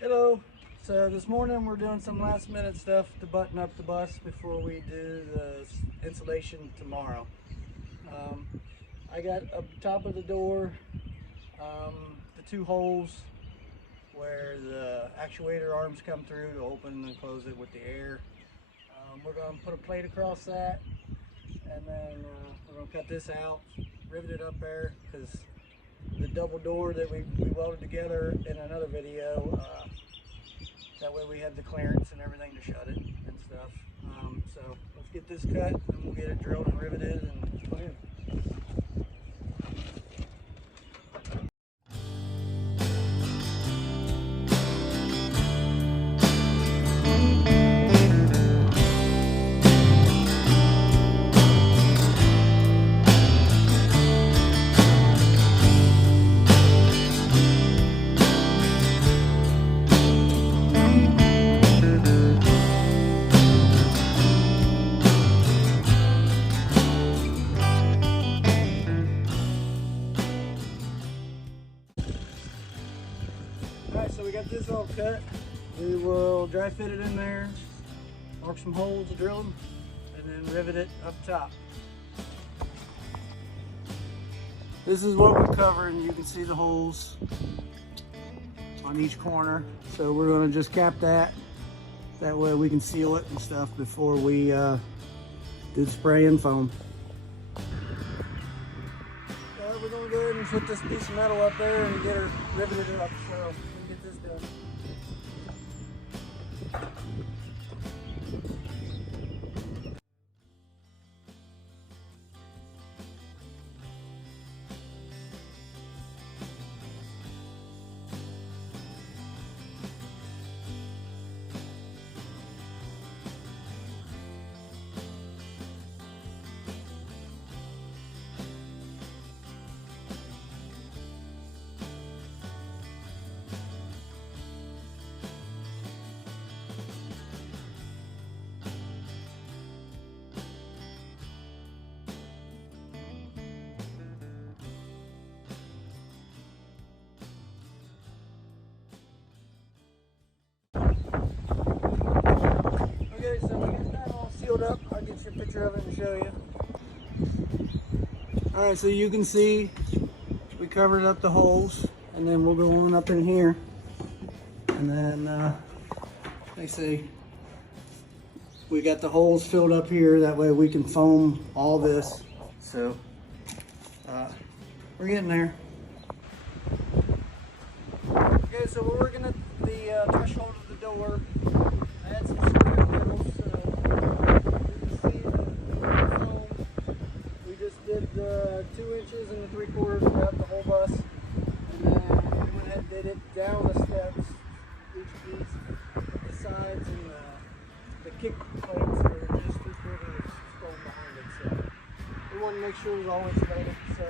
Hello. So this morning we're doing some last minute stuff to button up the bus before we do the insulation tomorrow. I got up top of the door the two holes where the actuator arms come through to open and close it with the air. We're going to put a plate across that, and then we're going to cut this out, rivet it up there, because the double door that we welded together in another video, that way we have the clearance and everything to shut it and stuff. So let's get this cut and we'll get it drilled and riveted and put in. Alright, so we got this all cut. We will dry fit it in there, mark some holes, drill them, and then rivet it up top. This is what we're covering. You can see the holes on each corner. So we're going to just cap that. That way we can seal it and stuff before we do the spray and foam. We're going to go ahead and put this piece of metal up there and get her riveted up. So we'll get this done. Okay, so we get that all sealed up. I'll get you a picture of it and show you. Alright, so you can see we covered up the holes, and then we'll go on up in here. And then, they say, we got the holes filled up here. That way we can foam all this. So, we're getting there. Okay, so we're working at the threshold of the door. I had some square metals, you can see the foam. We just did the 2 inches and the 3/4 throughout the whole bus, and then we went ahead and did it down the steps, each piece, the sides and the kick plates were just 3/4 foam behind it. So we wanted to make sure it was all insulated. So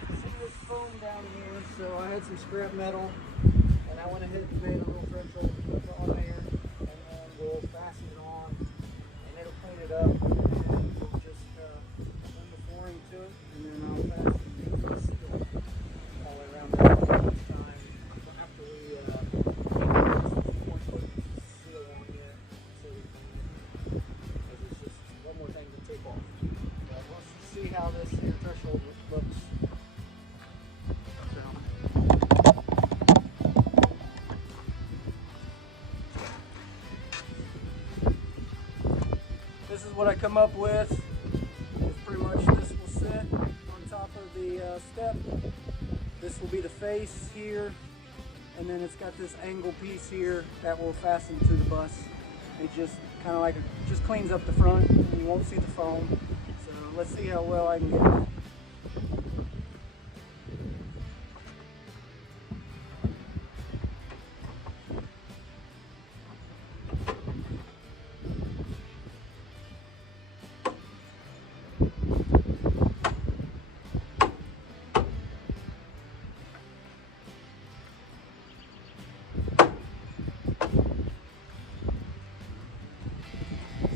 you can see this foam down here. So I had some scrap metal, and I went ahead and made a little threshold on there, and then we'll fasten it on, and it'll clean it up, and we'll just run the flooring to it, and then I'll fasten the seal all the way around there this time after we won't put the seal on yet, so we can, because it's just one more thing to take off. But let's see how this here threshold looks. This is what I come up with. It's pretty much this will sit on top of the step. This will be the face here, and then it's got this angle piece here that will fasten to the bus. It just kind of like just cleans up the front, and you won't see the foam. So let's see how well I can get it.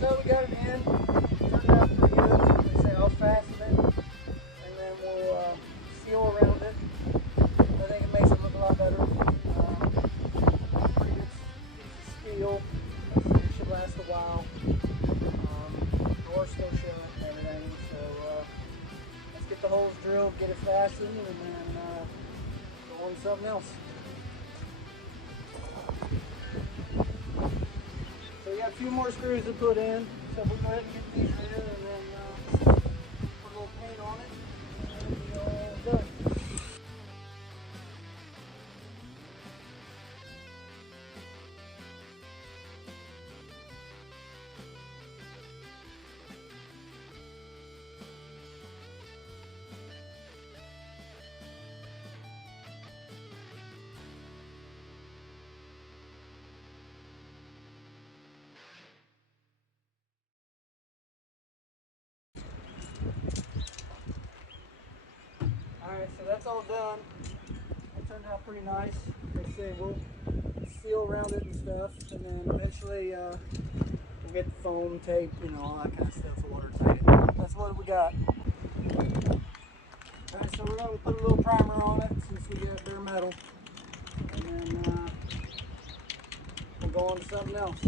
So we got it in, turned out pretty good. Like I say, I'll fasten it, and then we'll seal around it. I think it makes it look a lot better. else. So we got a few more screws to put in. So we'll go ahead and get these in and then put a little paint on it and it'll be all done. Alright, so that's all done. It turned out pretty nice. Like I say, we'll seal around it and stuff, and then eventually we'll get the foam, tape, you know, all that kind of stuff, watertight it. That's what we got. Alright, so we're going to put a little primer on it since we got bare metal, and then we'll go on to something else.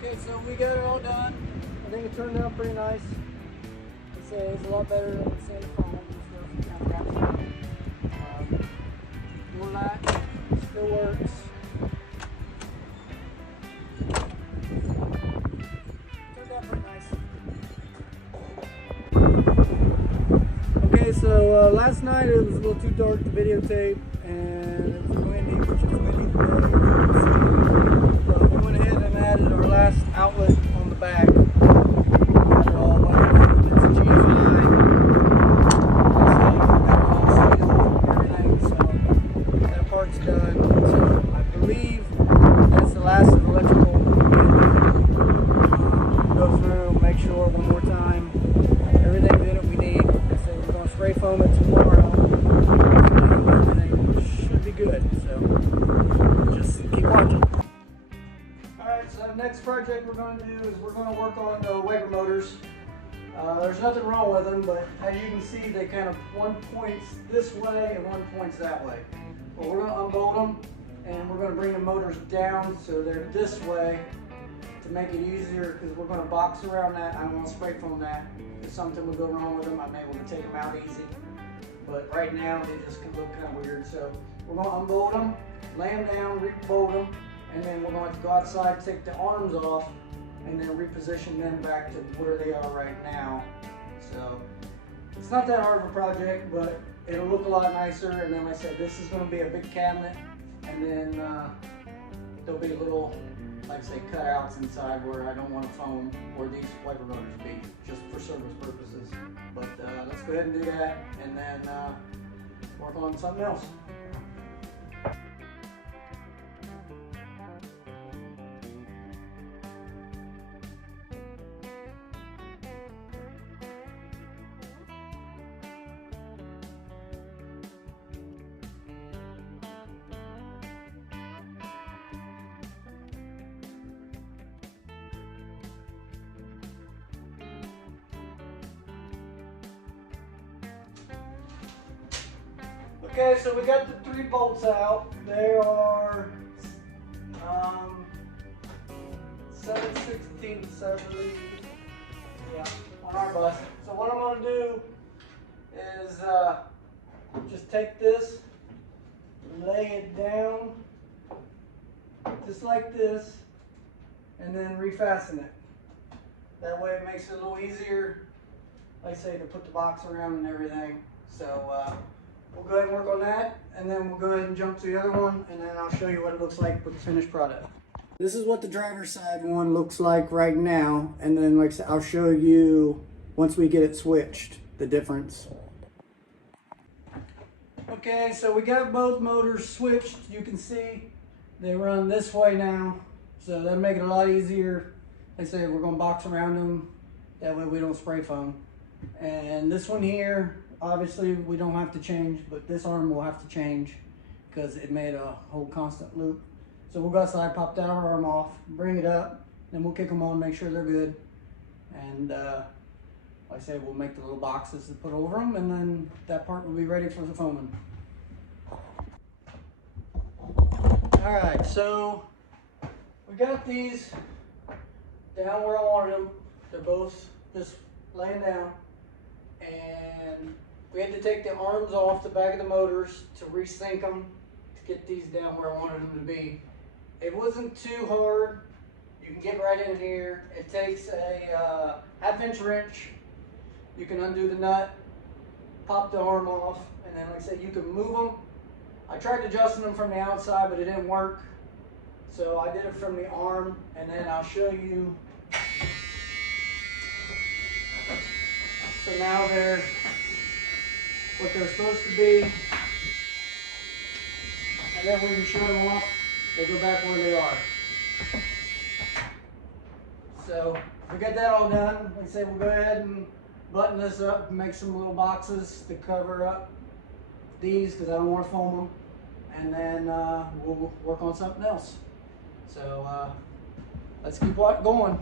Okay, so we got it all done. I think it turned out pretty nice. I'd say it's a lot better than sand foam. More that still works. Turned out pretty nice. Okay, so last night it was a little too dark to videotape, and it was windy, which is windy today. So we went ahead and added our last outlet on the back. Got it all welded. It's a GFI. So got it all sealed, everything. So that part's done. So I believe that's the last of the electrical. Go through, make sure one more time everything's in it we need. So we're going to spray foam it tomorrow. Everything should be good. So just keep watching. Alright, so the next project we're going to do is we're going to work on the wiper motors. There's nothing wrong with them, but as you can see, they kind of, one points this way and one points that way. Well, we're going to unbolt them, and we're going to bring the motors down so they're this way to make it easier, because we're going to box around that. I don't want to spray foam that. If something would go wrong with them, I'm able to take them out easy. But right now, they just look kind of weird. So we're going to unbolt them, lay them down, rebolt them, and then we're going to go outside, take the arms off, and then reposition them back to where they are right now. So it's not that hard of a project, but it'll look a lot nicer. And then like I said, this is going to be a big cabinet, and then there'll be little, like I say, cutouts inside where I don't want to foam or these wiper motors be, just for service purposes. But let's go ahead and do that, and then work on something else. Okay, so we got the 3 bolts out. They are 7/16, I believe. Yeah, on our bus. So what I'm going to do is just take this, lay it down, just like this, and then refasten it. That way it makes it a little easier, like I say, to put the box around and everything. So we'll go ahead and work on that, and then we'll go ahead and jump to the other one, and then I'll show you what it looks like with the finished product. This is what the driver's side one looks like right now, and then like I said, I'll show you once we get it switched, the difference. Okay, so we got both motors switched. You can see they run this way now, so that'll make it a lot easier. Like I said, we're going to box around them, that way we don't spray foam. And this one here, obviously we don't have to change, but this arm will have to change because it made a whole constant loop. So we'll go outside, pop that arm off, bring it up, then we'll kick them on, make sure they're good. And like I say, we'll make the little boxes to put over them, and then that part will be ready for the foaming. All right, so we got these down where I wanted them. They're both just laying down. And we had to take the arms off the back of the motors to resync them to get these down where I wanted them to be. It wasn't too hard. You can get right in here. It takes a 1/2-inch wrench. You can undo the nut, pop the arm off, and then like I said, you can move them. I tried adjusting them from the outside, but it didn't work. So I did it from the arm, and then I'll show you. So now they're what they're supposed to be. And then when you shut them off, they go back where they are. So we got that all done. Like I say, we'll go ahead and button this up and make some little boxes to cover up these because I don't want to foam them. And then we'll work on something else. So let's keep going.